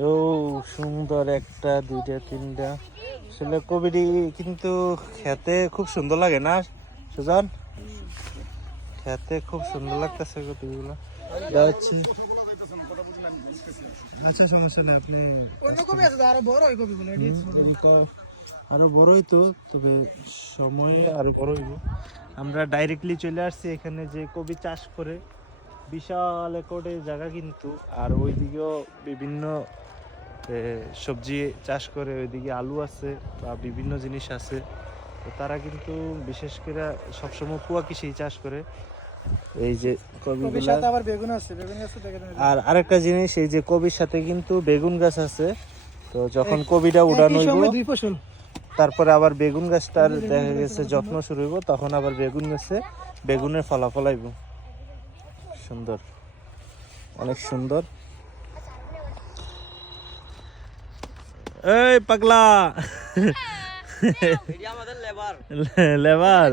ও সুন্দর একটা দুইটা তিনটা। আসলে কবিটি কিন্তু খেতে খুব সুন্দর লাগে না সুজন? খেতে খুব সুন্দর লাগতেছে কবিগুলো। যাচ্ছি আচ্ছা সমস্যা নেই আপনি আরও বড়ই তো তবে সময়ে আরও বড় হইব আমরা ডাইরেক্টলি চলে আসছি এখানে যে কবি চাষ করে। বিশাল একরে জায়গা কিন্তু আর ওইদিকেও বিভিন্ন সবজি চাষ করে ওইদিকে আলু আছে বা বিভিন্ন জিনিস আছে। তো তারা কিন্তু বিশেষ করে সবসময় কুয়া কৃষি চাষ করে। এই যে আর আরেকটা জিনিস এই যে কবির সাথে কিন্তু বেগুন গাছ আছে। তো যখন কবিটা উড়ানো তারপরে আবার বেগুন গাছটার দেখা গেছে যত্ন শুরু হইব তখন আবার বেগুন গাছে বেগুনের ফলাফল আইব। সুন্দর। অনেক সুন্দর। এই পাগলা এটি আমাদের লেবার লেবার